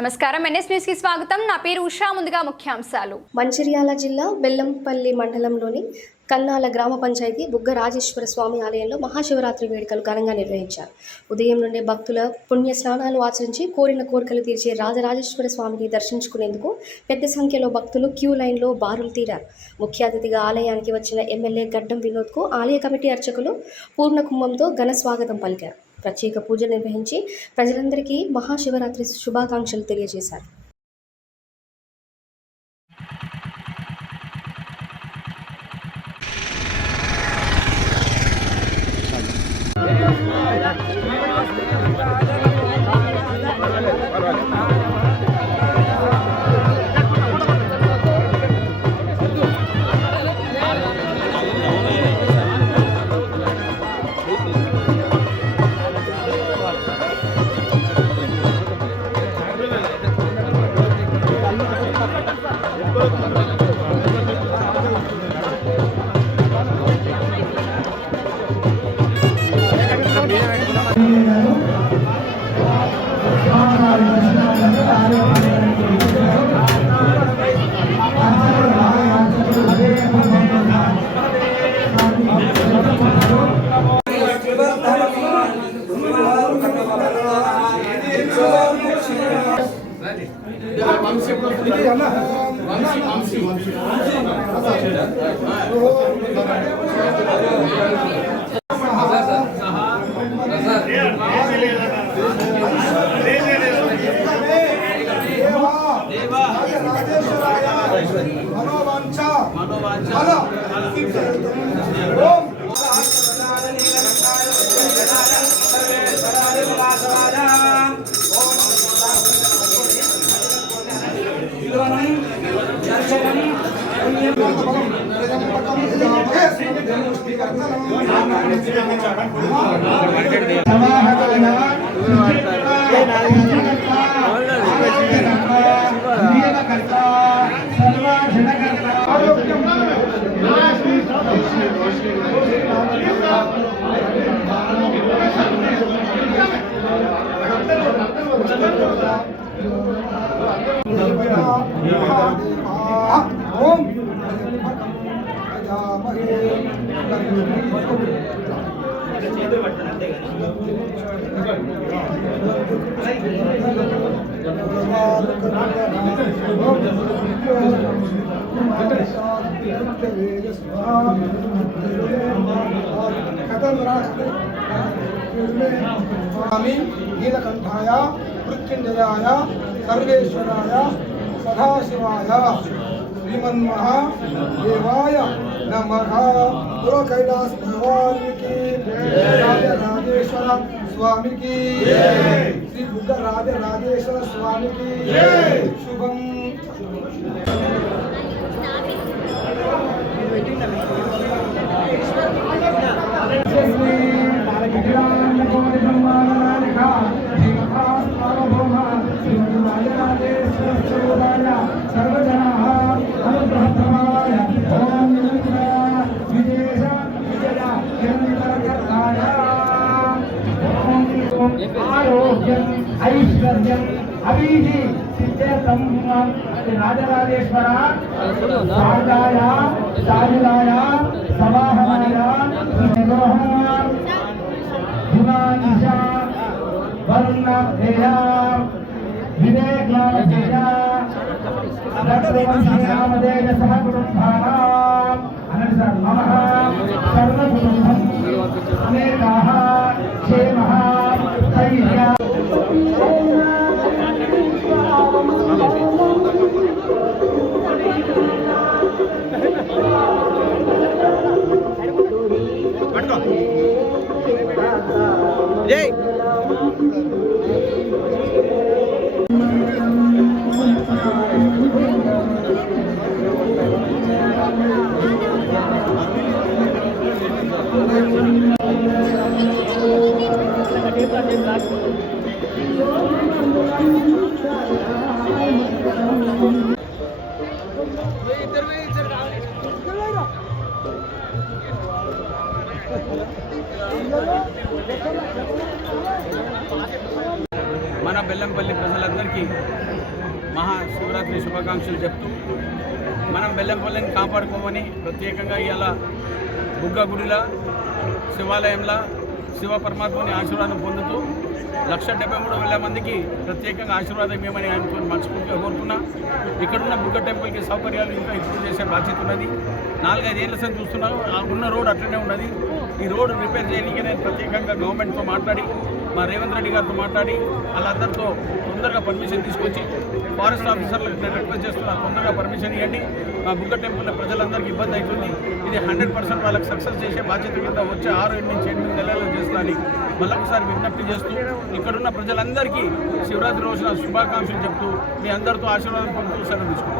నమస్కారం, NS news కి స్వాగతం. నా పేరు ఉషా. ముందుగా ముఖ్యాంశాలు. మంచిర్యాల జిల్లా బెల్లంపల్లి మండలంలోని కన్నాల గ్రామ పంచాయతీ బుగ్గ రాజేశ్వర స్వామి ఆలయంలో మహాశివరాత్రి వేడుకలు ఘనంగా నిర్వహించారు. ఉదయం నుండే భక్తుల పుణ్య స్నానాలు ఆచరించి కోరిన కోరికలు తీర్చే రాజరాజేశ్వర స్వామిని దర్శించుకునేందుకు పెద్ద సంఖ్యలో భక్తులు క్యూ లైన్లో బారులు తీరారు. ముఖ్య అతిథిగా ఆలయానికి వచ్చిన ఎమ్మెల్యే గడ్డం వినోద్కు ఆలయ కమిటీ అర్చకులు పూర్ణ కుంభంతో ఘన స్వాగతం పలికారు. ప్రత్యేక పూజలు నిర్వహించి ప్రజలందరికీ మహాశివరాత్రి శుభాకాంక్షలు తెలియజేశారు. నీలకంఠాయ మృత్యుంజయాయ సర్వేశ్వరాయ సదాశివాయ శ్రీమన్మహా దేవాయ నమః. గురు కైలాస్ భగవానికి రాజరాజేశ్వర స్వామికి శ్రీ బుద్ధ రాజరాజేశ్వర స్వామికి శుభం. ఆరోగ్యం ఐశ్వర్యం అభివృద్ధి సిద్ధార్థం రాజరాజేశ్వర సాగాయ సాయుధాయ సవాహనాయ గుణానిష వరుణ ధేయ వివేక ధేయ రామదేవ సహ కుటుంబానాం అనంతరం నమః సర్వకుటుంబం అనేకాః క్షేమః ధైర్య జై మన బెల్లంపల్లి ప్రజలందరికీ మహాశివరాత్రి శుభాకాంక్షలు చెప్తూ మనం బెల్లంపల్లిని కాపాడుకోమని ప్రత్యేకంగా ఇవాళ బుగ్గ గుడిలా శివాలయంలో శివ పరమాత్మని ఆశీర్వాదం పొందుతూ 173,000 మందికి ప్రత్యేకంగా ఆశీర్వాదం ఇవ్వమని ఆయన మనస్ఫూర్తిగా కోరుకున్నా. ఇక్కడున్న బుగ్గ టెంపుల్కి సౌకర్యాలు ఇంకా ఇంప్రూవ్ చేసే బాధ్యత ఉన్నది. 4-5 ఏళ్ళ సంది చూస్తున్నాను ఉన్న రోడ్ అట్లనే ఉన్నది. ఈ రోడ్డు రిపేర్ చేయడానికి నేను ప్రత్యేకంగా గవర్నమెంట్తో మాట్లాడి మా రేవంత్ రెడ్డి గారితో మాట్లాడి వాళ్ళందరితో తొందరగా పర్మిషన్ తీసుకొచ్చి ఫారెస్ట్ ఆఫీసర్లకు నేను రిక్వెస్ట్ చేస్తున్నాను, తొందరగా పర్మిషన్ ఇవ్వండి. మా బుగ్గ టెంపుల్లో ప్రజలందరికీ ఇబ్బంది అవుతుంది. ఇది 100% వాళ్ళకి సక్సెస్ చేసే బాధ్యత కింద వచ్చే 6 నుంచి 8 నెలల్లో చేస్తానని మళ్ళొకసారి విజ్ఞప్తి చేస్తూ ఇక్కడున్న ప్రజలందరికీ శివరాత్రి రోజున శుభాకాంక్షలు చెప్తూ మీ అందరితో ఆశీర్వాదం పొందుతూ సెలవు తీసుకుంటాను.